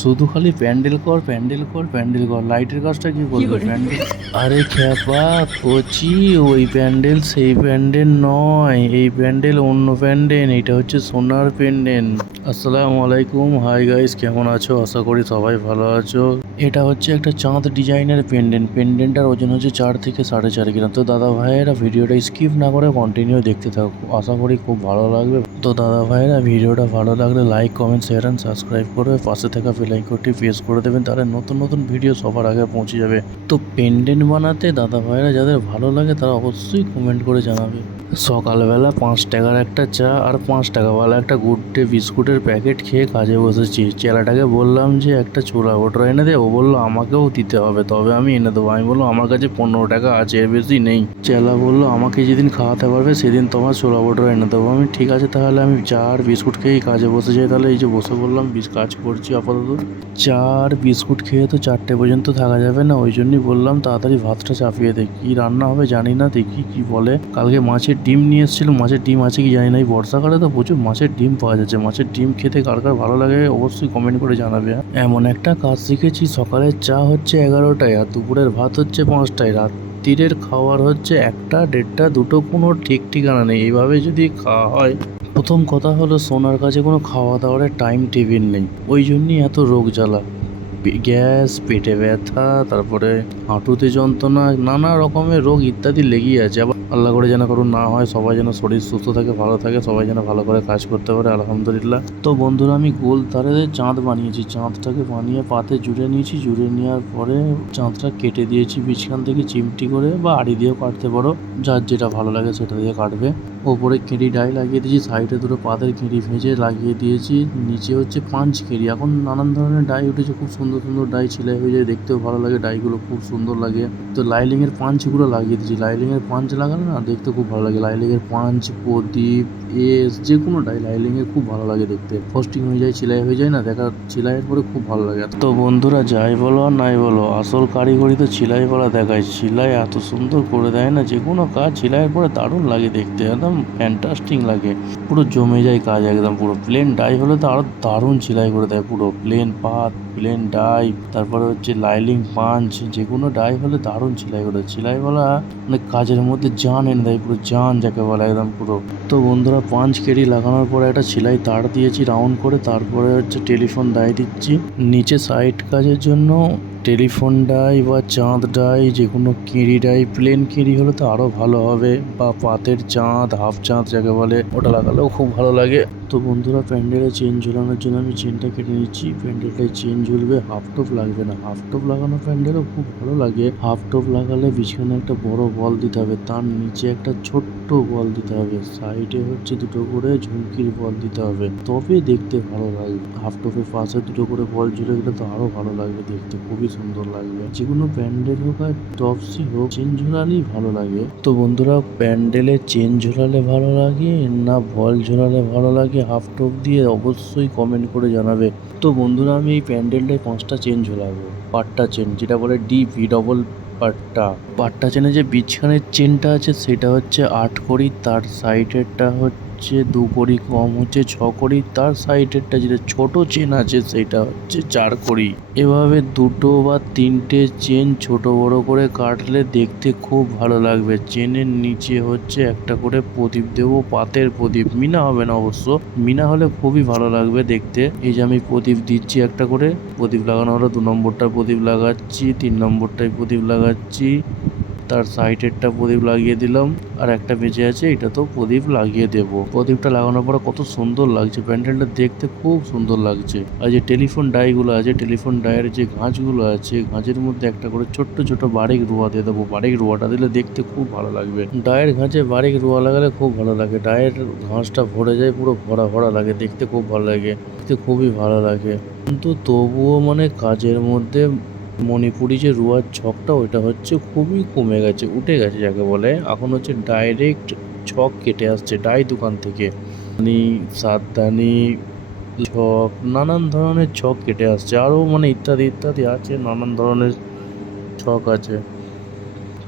শুধু খালি প্যান্ডেল কর প্যান্ডেল কর প্যান্ডেল কর, লাইটের কাজটা কি করবে প্যান্ডেল? আরে খ্যাপা কচি, ওই প্যান্ডেল সেই প্যান্ডেল নয়, এই প্যান্ডেল অন্য প্যান্ডেল, এটা হচ্ছে সোনার প্যান্ডেল। আসসালামু আলাইকুম, হাই গাইস, কেমন আছো? আশা করি সবাই ভালো আছো। এটা হচ্ছে একটা চাঁদ ডিজাইনের পেন্ডেন্ট। পেন্ডেন্টটার ওজন হচ্ছে 4 থেকে 4.5 গ্রাম। তো দাদা ভাইয়েরা ভিডিওটা স্কিপ না করে কন্টিনিউ দেখতে থাকো, আশা করি খুব ভালো লাগবে। তো দাদা ভাইয়েরা ভিডিওটা ভালো লাগলে like, comment, share and subscribe করে পাশে থাকা বেল আইকনটি প্রেস করে দেবেন, তাহলে নতুন নতুন ভিডিও সবার আগে পৌঁছে যাবে। তো পেন্ডেন্ট বানাতে দাদা ভাইয়েরা যাদের ভালো লাগে তারা অবশ্যই কমেন্ট করে জানাবে। সকালবেলা 5 টাকার একটা চা আর 5 টাকাওয়ালা একটা গুড ডে বিস্কুটের প্যাকেট খেয়ে কাজে বসেছি। চেলাটাকে বললাম যে একটা ছোলা ভটোরা এনে দে, ও বললো আমাকেও দিতে হবে, তবে আমি এনে দেবো। আমি বললাম আমার কাছে 15 টাকা আছে, এর বেশি নেই। চেলা বললো আমাকে যেদিন খাওয়াতে পারবে সেদিন তোমার ছোলা ভটোরা এনে দেবো। আমি ঠিক আছে, তাহলে আমি চা আর বিস্কুট খেয়েই কাজে বসে যাই। তাহলে এই যে বসে বললাম, কাজ করছি আপাতত। চা আর বিস্কুট খেয়ে তো 4টে পর্যন্ত থাকা যাবে না, ওই জন্যই বললাম তাড়াতাড়ি ভাতটা চাপিয়ে দে। কি রান্না হবে জানি না, দেখি কি বলে। কালকে মাছের ডিম নিয়ে এসেছিল, মাছের ডিম আছে কি জানি না। এই বর্ষাকালে তো প্রচুর মাছের ডিম পাওয়া যাচ্ছে। মাছের ডিম খেতে কার কার ভালো লাগে অবশ্যই কমেন্ট করে জানাবে। এমন একটা কাজ শিখেছি, সকালের চা হচ্ছে 11টায় আর দুপুরের ভাত হচ্ছে 5টায়, রাত্রিরের খাবার হচ্ছে 1টা, 1:30, 2টো, কোনো ঠিক ঠিকানা নেই। এইভাবে যদি খাওয়া হয়, প্রথম কথা হলো সোনার কাছে কোনো খাওয়া দাওয়ার টাইম টেবিল নেই, ওই জন্যই এত রোগ জ্বালা, গ্যাস, পেটে ব্যথা, তারপরে হাঁটুতে যন্ত্রণা, নানা রকমের রোগ ইত্যাদি লেগেই আছে। আবার আল্লাহ করে যেন কারণ না হয়, সবাই যেন শরীর সুস্থ থাকে, ভালো থাকে, সবাই যেন ভালো করে কাজ করতে পারে, আলহামদুলিল্লাহ। তো বন্ধুরা, আমি গোল তারে চাঁদ বানিয়েছি। চাঁদটাকে বানিয়ে পাতে জুড়ে নিয়েছি, জুড়ে নেওয়ার পরে চাঁদটা কেটে দিয়েছি বিছখান থেকে চিমটি করে, বা আড়ি দিয়েও কাটতে পারো, যার যেটা ভালো লাগে সেটা দিয়ে কাটবে। ওপরে কেঁড়ি ডাই লাগিয়ে দিয়েছি, সাইডে দুটো পাতের কেঁড়ি ভেজে লাগিয়ে দিয়েছি, নিচে হচ্ছে পাঁচ কেঁড়ি। এখন নানান ধরনের ডাই উঠেছে, খুব সুন্দর সুন্দর ডাই সেলাই হয়ে যায়, দেখতেও ভালো লাগে, ডাইগুলো খুব সুন্দর লাগে। তো লাইলিংয়ের পাঞ্চগুলো লাগিয়ে দিয়েছি। লাইলিংয়ের পাঞ্চ লাগালে না দেখতে খুব ভালো লাগে। লাইলিংয়ের পাঞ্চ, প্রদীপ, যে কোনো ডাই লাইলিংয়ের খুব ভালো লাগে দেখতে, ফস্টিং হয়ে যায়, সেলাই হয়ে যায় না, দেখা সেলাইয়ের পরে খুব ভালো লাগে। তো বন্ধুরা, যাই বলো আর নাই বলো, আসল কারিগরি তো সেলাইওয়ালা দেখায়। সেলাই এত সুন্দর করে দেয় না, যে কোনো কাজ সেলাইয়ের পরে দারুণ লাগে দেখতে, একদম ফ্যান্টাস্টিং লাগে, পুরো জমে যায় কাজ একদম। পুরো প্লেন ডাই হলে তো আরো দারুণ সেলাই করে দেয়, পুরো প্লেন পাত, প্লেন ডাই, তারপরে হচ্ছে লাইলিং পাঞ্চ, যে কোনো ডাই হলে দারুণ সেলাই করে। সেলাইওয়ালা মানে কাজের মধ্যে জান এনে দেয়, পুরো জান যাকে বলে, একদম পুরো। তো বন্ধুরা, পাঁচ কেডি লাগানোর পরে একটা সেলাই তার দিয়েছি রাউন্ড করে, তারপরে হচ্ছে টেলিফোন ডাই দিচ্ছি নিচে সাইড কাজের জন্য। টেলিফোন ডাই বা চাঁদ ডাই, যে কোনো কিঁড়ি ডাই, প্লেন কিঁড়ি হলে তো আরও ভালো হবে, বা পাতের চাঁদ, হাফ চাঁদ যাকে বলে, ওটা লাগালেও খুব ভালো লাগে। তো বন্ধুরা, প্যান্ডেলে চেন ঝোলানোর জন্য আমি চেনটা কেটে নিচ্ছি। প্যান্ডেলটায় চেন ঝুলবে, হাফ টপ লাগবে না। হাফ টপ লাগানো প্যান্ডেলও খুব ভালো লাগে। হাফ টপ লাগালে পিছনে একটা বড় বল দিতে হবে, তার নিচে একটা ছোট্ট বল দিতে হবে, সাইডে হচ্ছে দুটো করে ঝুমকির বল দিতে হবে, তবে দেখতে ভালো লাগবে। হাফ টপের পাশে দুটো করে বল ঝুলে গেলে তো আরো ভালো লাগবে দেখতে, খুবই সুন্দর লাগবে। যে কোনো প্যান্ডেল হোক আর টপসি হোক, চেন ঝোলালেই ভালো লাগে। তো বন্ধুরা, প্যান্ডেলে চেন ঝোলালে ভালো লাগে না বল ঝোলালে ভালো লাগে, হাফ টপ দিয়ে অবশ্যই কমেন্ট করে জানাবে। তো বন্ধুরা, আমি এই প্যান্ডেলটায় 5টা চেন ঝোলাবো, পাট্টা চেন, যেটা বলে ডিভি ডবল পাট্টা। পাট্টা চেনে যে বিছখানের চেনটা আছে সেটা হচ্ছে 8 কড়ি, তার সাইডেরটা হচ্ছে 2 কড়ি কম হচ্ছে 6 কড়ি, তার সাইডেরটা যেটা ছোট চেন আছে সেটা হচ্ছে 4 কড়ি। এভাবে 2টো বা 3টে চেন ছোট বড় করে কাটলে দেখতে খুব ভালো লাগবে। চেনের নিচে হচ্ছে একটা করে প্রদীপ দেবো, পাতের প্রদীপ, মিনা হবে না অবশ্য, মিনা হলে খুবই ভালো লাগবে দেখতে। এই যে আমি প্রদীপ দিচ্ছি একটা করে, প্রদীপ লাগানো হলো, 2 নম্বরটা প্রদীপ লাগাচ্ছি, 3 নম্বরটায় প্রদীপ লাগাচ্ছি, তার সাইডেরটা প্রদীপ লাগিয়ে দিলাম, আর একটা বেঁচে আছে, এটা তো প্রদীপ লাগিয়ে দেব। প্রদীপটা লাগানোর পরে কত সুন্দর লাগছে, প্যান্ডেলটা দেখতে খুব সুন্দর লাগছে। আর যে টেলিফোন ডাইগুলো আছে, টেলিফোন ডাইয়ের যে গাছগুলো আছে, গাছের মধ্যে একটা করে ছোট্ট ছোট বারিক রোয়া দিয়ে দেবো। বারিক রোয়াটা দিলে দেখতে খুব ভালো লাগবে। ডায়ের ঘাসে বারিক রোয়া লাগালে খুব ভালো লাগে, ডায়ের ঘাসটা ভরে যায়, পুরো ভরা ভরা লাগে, দেখতে খুব ভালো লাগে, দেখতে খুবই ভালো লাগে। কিন্তু তবুও মানে কাজের মধ্যে মণিপুরি যে রুয়ার ছকটা, ওইটা হচ্ছে খুবই কমে গেছে, উঠে গেছে যাকে বলে। এখন হচ্ছে ডাইরেক্ট ছক কেটে আসছে ডাই দোকান থেকে, মানে সাতদানি ছক, নানান ধরনের ছক কেটে আসছে, আরও মানে ইত্যাদি ইত্যাদি আছে, নানান ধরনের ছক আছে।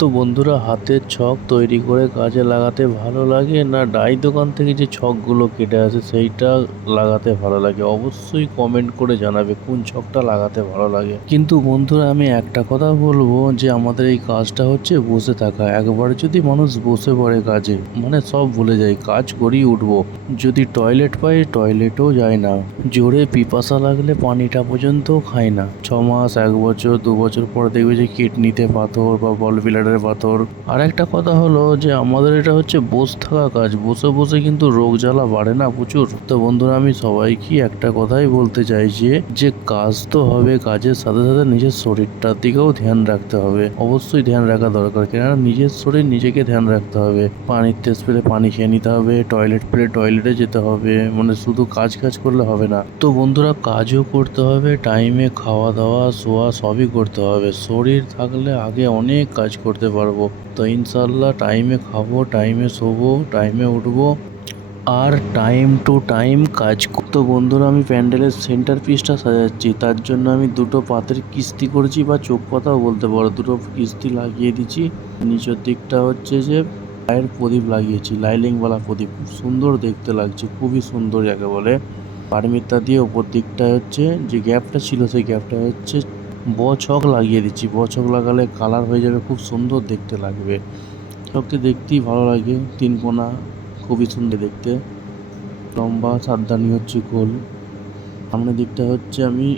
তো বন্ধুরা, হাতের ছক তৈরি করে কাজে লাগাতে ভালো লাগে না ডাই দোকান থেকে যে ছকগুলো কেটে আসে সেইটা লাগাতে ভালো লাগে? অবশ্যই কমেন্ট করে জানাবে কোন ছকটা লাগাতে ভালো লাগে। কিন্তু বন্ধুরা, আমি একটা কথা বলবো যে আমাদের এই কাজটা হচ্ছে বসে থাকা। একবার যদি মানুষ বসে পড়ে কাজে, মানে সব ভুলে যায়, কাজ করেই উঠবো। যদি টয়লেট পাই টয়লেটও যায় না, জোরে পিপাসা লাগলে পানিটা পর্যন্ত খায় না। 6 মাস, 1 বছর, 2 বছর পর দেখবে যে কিডনিতে পাথর বা গল ব্লাডারে পাথর। আর একটা কথা হলো যে আমাদের এটা হচ্ছে বসে থাকা কাজ, বসে বসে কিন্তু রোগ জ্বালা বাড়ে না প্রচুর? তো বন্ধুরা, আমি সবাইকে একটা কথাই বলতে চাই যে কাজ তো হবে, কাজের সাথে সাথে নিজের শরীরটার দিকেও ধ্যান রাখতে হবে। অবশ্যই ধ্যান রাখা দরকার, কেননা নিজের শরীর নিজেকে ধ্যান রাখতে হবে। পানির তেজ পেলে পানি খেয়ে নিতে হবে, টয়লেট পেলে টয়লেটে যেতে হবে, মানে শুধু কাজ করলে হবে না। তো বন্ধুরা, কাজও করতে হবে, টাইমে খাওয়া দাওয়া শোয়া সবই করতে হবে। শরীর থাকলে আগে অনেক কাজ করতে পারবো। তো ইনশাল্লাহ টাইমে খাবো, টাইমে শোবো, টাইমে উঠবো, আর টাইম টু টাইম কাজ। তো বন্ধুরা, আমি প্যান্ডেলের সেন্টার পিসটা সাজাচ্ছি, তার জন্য আমি দুটো পাতের কিস্তি করেছি, বা চোখ পাতাও বলতে পারো। দুটো কিস্তি লাগিয়ে দিচ্ছি। নিচের দিকটা হচ্ছে যে লাইটের প্রদীপ লাগিয়েছি, লাইলিংওয়ালা প্রদীপ, খুব সুন্দর দেখতে লাগছে, খুবই সুন্দর যাকে বলে। পারমিতা দিয়ে ওপর দিকটা হচ্ছে যে গ্যাপটা ছিল সেই গ্যাপটা হচ্ছে ছক লাগিয়ে দিচ্ছি। ছক লাগালে কালার হয়ে যাবে, খুব সুন্দর দেখতে লাগবে। সবকে দেখতেই ভালো লাগে, 3 কোনা, খুবই সুন্দর দেখতে। লম্বা সাবধানি হচ্ছে গোল। সামনের দিকটা হচ্ছে আমি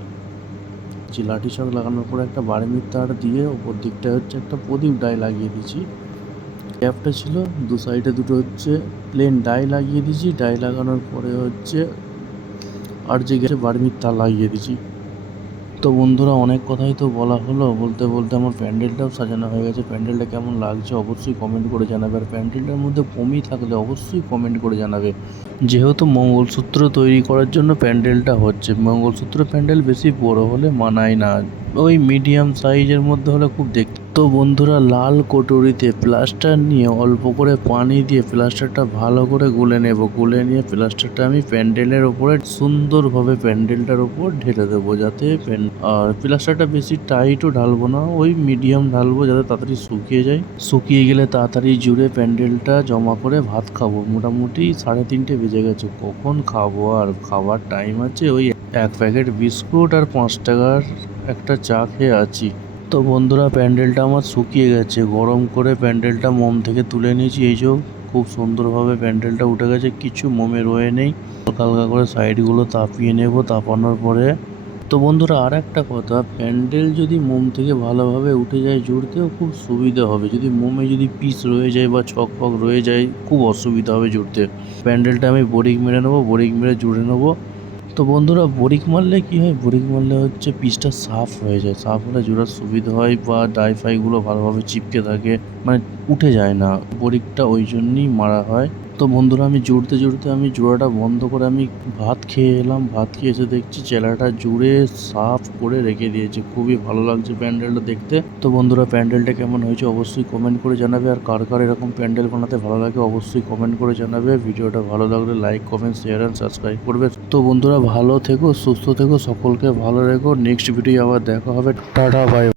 যে লাঠি ছক লাগানোর পরে একটা বার্মির তার দিয়ে ওপর দিকটা হচ্ছে একটা প্রদীপ ডাই লাগিয়ে দিয়েছি। গ্যাপটা ছিল, দু সাইডে দুটো হচ্ছে প্লেন ডাই লাগিয়ে দিয়েছি। ডাই লাগানোর পরে হচ্ছে আর যে গেছে বার্মির তার লাগিয়ে দিয়েছি। তো বন্ধুরা, অনেক কথাই তো বলা হলো, বলতে বলতে আমার প্যান্ডেলটাও সাজানো হয়ে গেছে। প্যান্ডেলটা কেমন লাগছে অবশ্যই কমেন্ট করে জানাবে। আর প্যান্ডেলটার মধ্যে কমই থাকলে অবশ্যই কমেন্ট করে জানাবে। যেহেতু মঙ্গলসূত্র তৈরি করার জন্য প্যান্ডেলটা হচ্ছে, মঙ্গলসূত্র প্যান্ডেল বেশি বড় হলে মানায় না, ওই মিডিয়াম সাইজের মধ্যে হলে খুব দেখতে। তো বন্ধুরা, লাল কটুরিতে প্লাস্টার নিয়ে অল্প করে পানি দিয়ে প্লাস্টারটা ভালো করে গুলে নেব। গুলে নিয়ে প্লাস্টারটা আমি প্যান্ডেলের ওপরে সুন্দরভাবে প্যান্ডেলটার ওপর ঢেলে দেবো, যাতে আর প্লাস্টারটা বেশি টাইটও ঢালবো না, ওই মিডিয়াম ঢালবো যাতে তাড়াতাড়ি শুকিয়ে যায়। শুকিয়ে গেলে তাড়াতাড়ি জুড়ে প্যান্ডেলটা জমা করে ভাত খাবো। মোটামুটি 3:30 বেজে গেছে, কখন খাবো? আর খাবার টাইম আছে, ওই 1 প্যাকেট বিস্কুট আর 5 টাকার একটা চা খেয়ে আছি। তো বন্ধুরা, প্যান্ডেলটা আমার শুকিয়ে গেছে, গরম করে প্যান্ডেলটা মোম থেকে তুলে নিয়েছি। এই যে খুব সুন্দরভাবে প্যান্ডেলটা উঠে গেছে, কিছু মোমে রয়ে নেই। হালকা হালকা করে সাইডগুলো তাপিয়ে নেব, তাপানোর পরে। তো বন্ধুরা, আর একটা কথা, প্যান্ডেল যদি মোম থেকে ভালোভাবে উঠে যায় জুড়তেও খুব সুবিধা হবে। যদি মোমে যদি পিস রয়ে যায় বা ছক ফক রয়ে যায়, খুব অসুবিধা হবে জুড়তে। প্যান্ডেলটা আমি বোরিক মেরে নেবো, বোরিক মেরে জুড়ে নেবো। তো বন্ধুরা, বোরিক মারলে কি হয়, বোরিক মারলে হচ্ছে পিসটা সাফ হয়ে যায়, সাফ হলে জোড়ার সুবিধা হয়, বা ডাইফাইগুলো ভালোভাবে চিপকে থাকে, মানে উঠে যায় না। বোরিকটা ওই জন্যই মারা হয়। তো বন্ধুরা, আমি জুড়তে জুড়তে আমি জোড়াটা বন্ধ করে আমি ভাত খেয়ে এলাম। ভাত খেয়ে এসে দেখছি চেলাটা জুড়ে সাফ করে রেখে দিয়েছে, খুবই ভালো লাগছে প্যান্ডেলটা দেখতে। তো বন্ধুরা, প্যান্ডেলটা কেমন হয়েছে অবশ্যই কমেন্ট করে জানাবে। আর কার কার এরকম প্যান্ডেল বানাতে ভালো লাগে অবশ্যই কমেন্ট করে জানাবে। ভিডিওটা ভালো লাগলে like, comment, share and subscribe করবে। তো বন্ধুরা, ভালো থেকো, সুস্থ থেকো, সকলকে ভালো রেখো। নেক্সট ভিডিও আবার দেখা হবে। Tata, by.